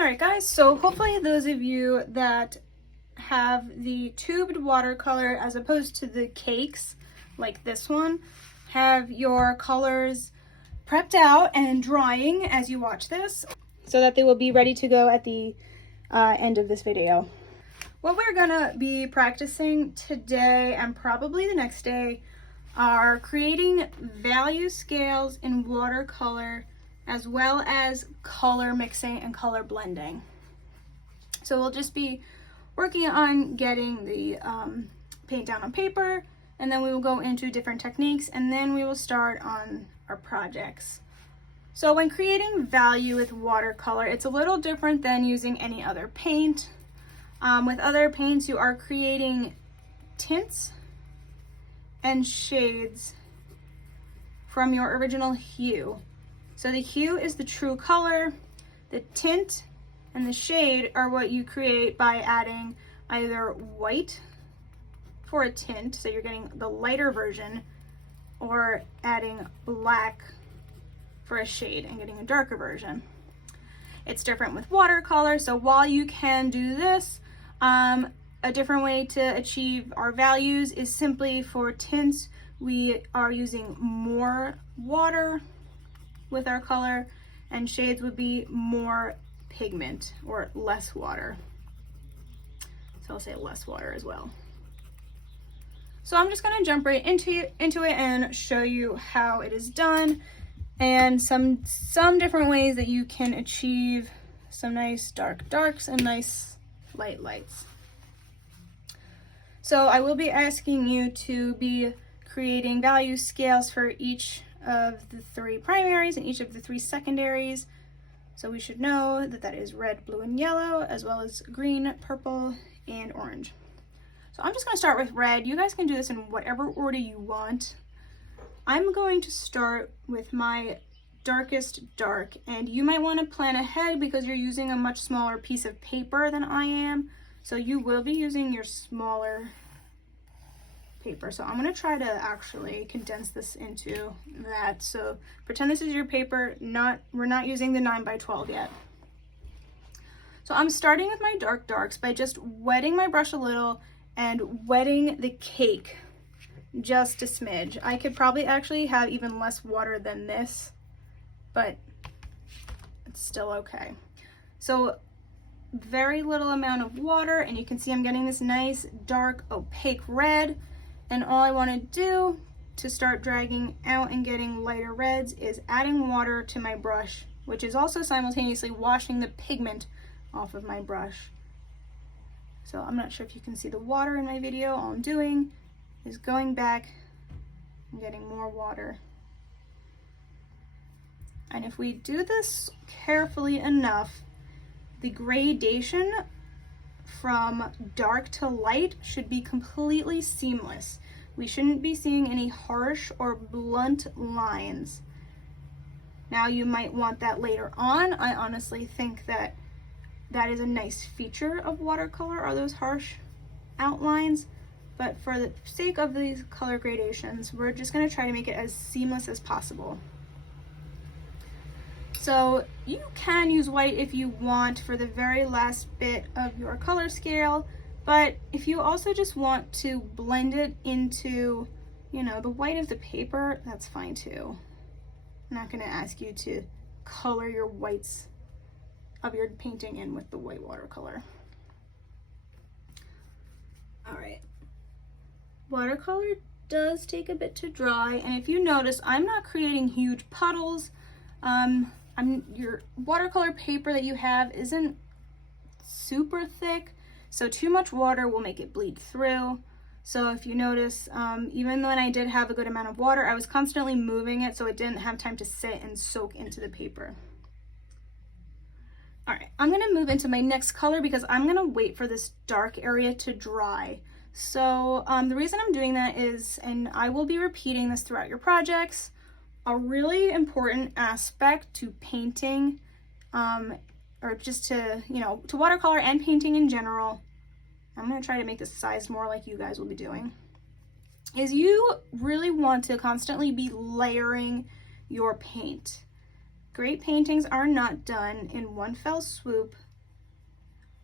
All right, guys, so hopefully those of you that have the tubed watercolor as opposed to the cakes like this one have your colors prepped out and drying as you watch this so that they will be ready to go at the end of this video. What we're gonna be practicing today and probably the next day are creating value scales in watercolor as well as color mixing and color blending. So we'll just be working on getting the paint down on paper, and then we will go into different techniques, and then we will start on our projects. So when creating value with watercolor, it's a little different than using any other paint. With other paints, you are creating tints and shades from your original hue. So the hue is the true color, the tint and the shade are what you create by adding either white for a tint, so you're getting the lighter version, or adding black for a shade and getting a darker version. It's different with watercolor, so while you can do this, a different way to achieve our values is simply for tints, we are using more water with our color, and shades would be more pigment or less water. So I'll say less water as well. So I'm just gonna jump right into it and show you how it is done and some different ways that you can achieve some nice dark darks and nice light lights. So I will be asking you to be creating value scales for each of the 3 primaries and each of the 3 secondaries. So we should know that that is red, blue, and yellow, as well as green, purple, and orange. So I'm just going to start with red. You guys can do this in whatever order you want. I'm going to start with my darkest dark, and you might want to plan ahead because you're using a much smaller piece of paper than I am. So you will be using your smaller paper. So I'm going to try to actually condense this into that. So pretend this is your paper, we're not using the 9x12 yet. So I'm starting with my dark darks by just wetting my brush a little and wetting the cake just a smidge. I could probably actually have even less water than this, but it's still okay. So very little amount of water, and you can see I'm getting this nice dark opaque red. And all I want to do to start dragging out and getting lighter reds is adding water to my brush, which is also simultaneously washing the pigment off of my brush. So I'm not sure if you can see the water in my video. All I'm doing is going back and getting more water. And if we do this carefully enough, the gradation from dark to light should be completely seamless. We shouldn't be seeing any harsh or blunt lines. Now you might want that later on. I honestly think that that is a nice feature of watercolor, are those harsh outlines, but for the sake of these color gradations, we're just going to try to make it as seamless as possible. So you can use white if you want for the very last bit of your color scale, but if you also just want to blend it into, you know, the white of the paper, that's fine too. I'm not going to ask you to color your whites of your painting in with the white watercolor. All right. Watercolor does take a bit to dry, and if you notice, I'm not creating huge puddles. Your watercolor paper that you have isn't super thick, so too much water will make it bleed through. So if you notice, even when I did have a good amount of water, I was constantly moving it so it didn't have time to sit and soak into the paper. All right, I'm gonna move into my next color because I'm gonna wait for this dark area to dry. So the reason I'm doing that is, and I will be repeating this throughout your projects, a really important aspect to painting, or just to, to watercolor and painting in general, I'm going to try to make this sized more like you guys will be doing, is you really want to constantly be layering your paint. Great paintings are not done in one fell swoop.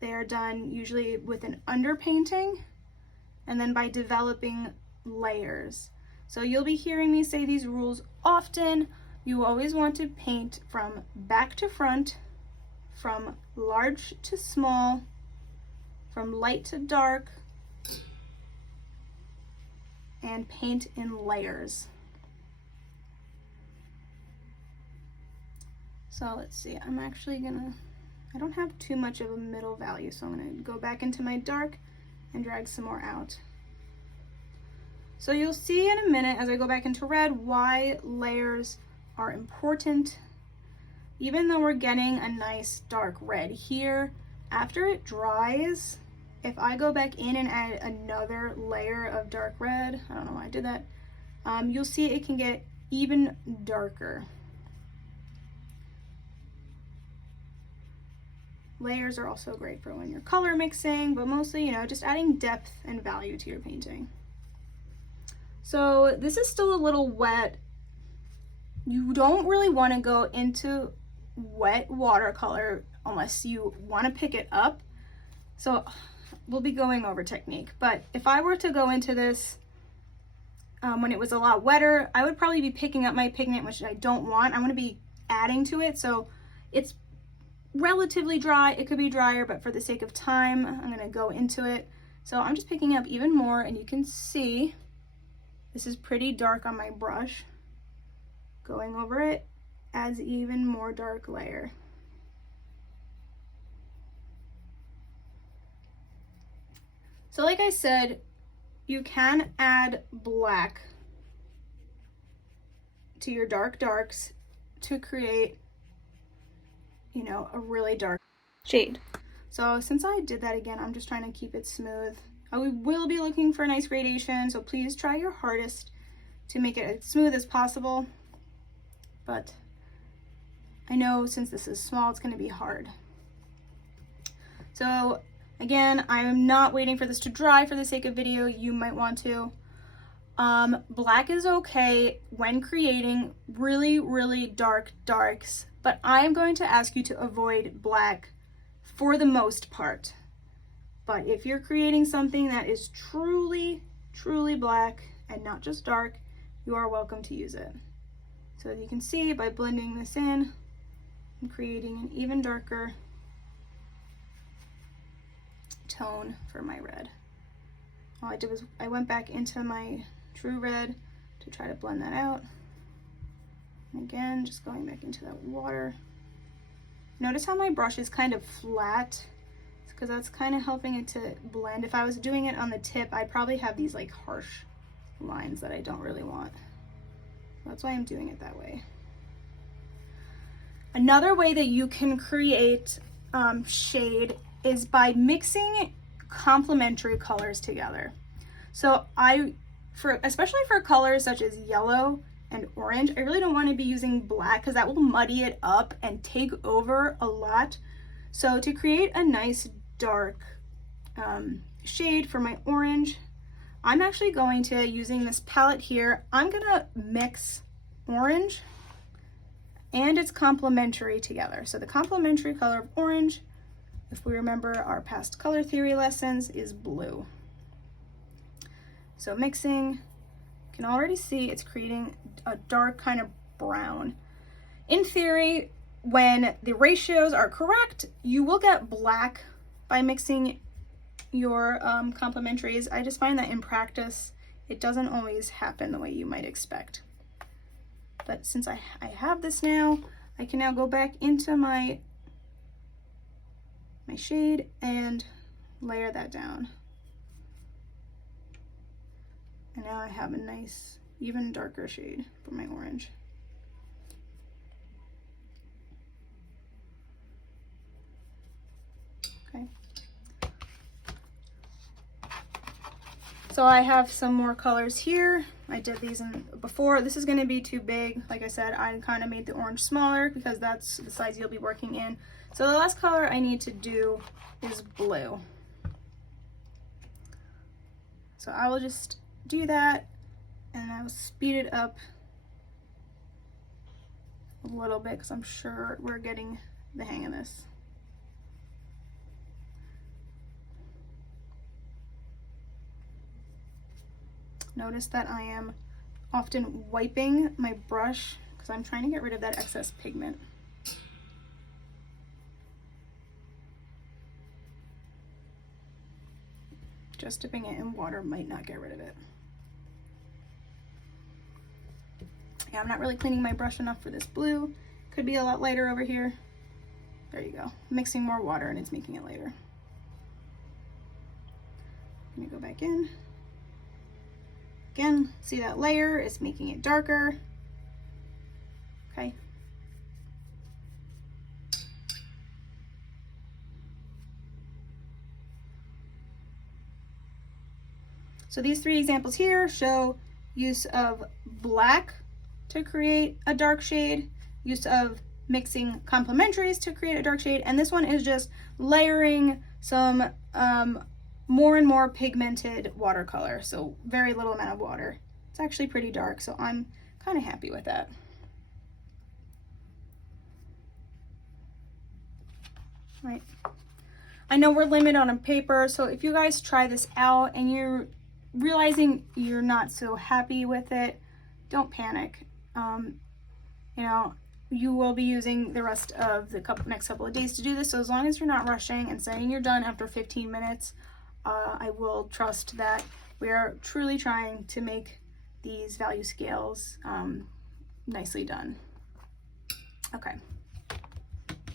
They are done usually with an underpainting and then by developing layers. So you'll be hearing me say these rules often. You always want to paint from back to front, from large to small, from light to dark, and paint in layers. So let's see, I don't have too much of a middle value, so I'm gonna go back into my dark and drag some more out. So you'll see in a minute as I go back into red why layers are important. Even though we're getting a nice dark red here, after it dries, if I go back in and add another layer of dark red, I don't know why I did that, you'll see it can get even darker. Layers are also great for when you're color mixing, but mostly, you know, just adding depth and value to your painting. So this is still a little wet. You don't really want to go into wet watercolor unless you want to pick it up. So we'll be going over technique, but if I were to go into this when it was a lot wetter, I would probably be picking up my pigment, which I don't want. I want to be adding to it, so it's relatively dry. It could be drier, but for the sake of time, I'm going to go into it. So I'm just picking up even more, and you can see this is pretty dark on my brush. Going over it adds even more dark layer. So like I said, you can add black to your dark darks to create, you know, a really dark shade. So since I did that again, I'm just trying to keep it smooth. We will be looking for a nice gradation, so please try your hardest to make it as smooth as possible. But I know since this is small, it's going to be hard. So again, I'm not waiting for this to dry for the sake of video. You might want to. Black is okay when creating really, really dark darks, but I'm going to ask you to avoid black for the most part. But if you're creating something that is truly, truly black and not just dark, you are welcome to use it. So as you can see, by blending this in, I'm creating an even darker tone for my red. All I did was I went back into my true red to try to blend that out. And again, just going back into that water. Notice how my brush is kind of flat, because that's kind of helping it to blend. If I was doing it on the tip, I'd probably have these like harsh lines that I don't really want. That's why I'm doing it that way. Another way that you can create shade is by mixing complementary colors together. So especially for colors such as yellow and orange, I really don't want to be using black because that will muddy it up and take over a lot. So to create a nice dark shade for my orange, I'm actually going to, using this palette here, I'm gonna mix orange and its complementary together. So the complementary color of orange, if we remember our past color theory lessons, is blue. So mixing, you can already see it's creating a dark kind of brown. In theory, when the ratios are correct, you will get black by mixing your complementaries. I just find that in practice, it doesn't always happen the way you might expect. But since I have this now, I can now go back into my shade and layer that down. And now I have a nice, even darker shade for my orange. Okay. So I have some more colors here. I did these before. This is going to be too big. Like I said, I kind of made the orange smaller because that's the size you'll be working in. So the last color I need to do is blue. So I will just do that and I will speed it up a little bit because I'm sure we're getting the hang of this. Notice that I am often wiping my brush because I'm trying to get rid of that excess pigment. Just dipping it in water might not get rid of it. Yeah, I'm not really cleaning my brush enough for this blue. Could be a lot lighter over here. There you go. Mixing more water and it's making it lighter. Let me go back in. Again, see that layer? It's making it darker. Okay. So these 3 examples here show use of black to create a dark shade, use of mixing complementaries to create a dark shade, and this one is just layering some more and more pigmented watercolor, so very little amount of water. It's actually pretty dark, so I'm kind of happy with that. Right. I know we're limited on a paper, so if you guys try this out and you're realizing you're not so happy with it, don't panic. You know, you will be using the rest of the next couple of days to do this, so as long as you're not rushing and saying you're done after 15 minutes, I will trust that we are truly trying to make these value scales nicely done. Okay.